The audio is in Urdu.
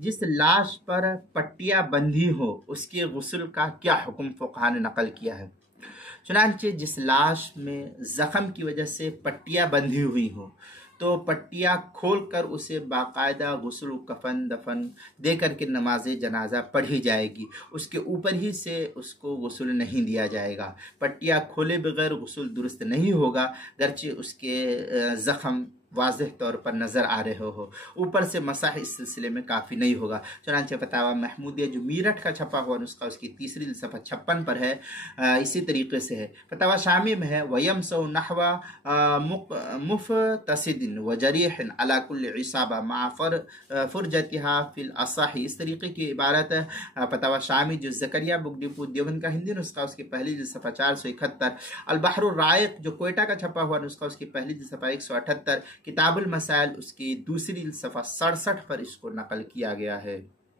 جس لاش پر پٹیاں بندھی ہو اس کے غسل کا کیا حکم فقہا نے نقل کیا ہے؟ چنانچہ جس لاش میں زخم کی وجہ سے پٹیاں بندھی ہوئی ہوں تو پٹیاں کھول کر اسے باقاعدہ غسل و کفن دفن دے کر کے نماز جنازہ پڑھی جائے گی، اس کے اوپر ہی سے اس کو غسل نہیں دیا جائے گا۔ پٹیاں کھولے بغیر غسل درست نہیں ہوگا، گرچہ اس کے زخم واضح طور پر نظر آ رہے ہو، اوپر سے مسح اس سلسلے میں کافی نہیں ہوگا۔ چنانچہ فتاوی محمودیہ جو میرٹھ کا چھپا ہوا نسخہ اس کی تیسری صفحہ 56 پر ہے، اسی طریقے سے ہے۔ فتاوی شامی میں ہے وَيَمْسَوْ نَحْوَ مُفْتَسِدٍ وَجَرِيحٍ عَلَى كُلِّ عِصَابَةٍ مَعَ فُرْجَتِهَا فِي الْأَصَحِ، اس طریقے کی عبارت فتاوی شامی جو زکریا بک ڈپو دیوبند کا ہندی نسخہ اس کی پہلی جلد صفحہ 471، البحر الرائق جو کوئٹہ کا چھپا ہوا نسخہ اس کی پہلی جلد صفحہ 178، کتاب المسائل اس کی دوسری صفحہ 67 پر اس کو نقل کیا گیا ہے۔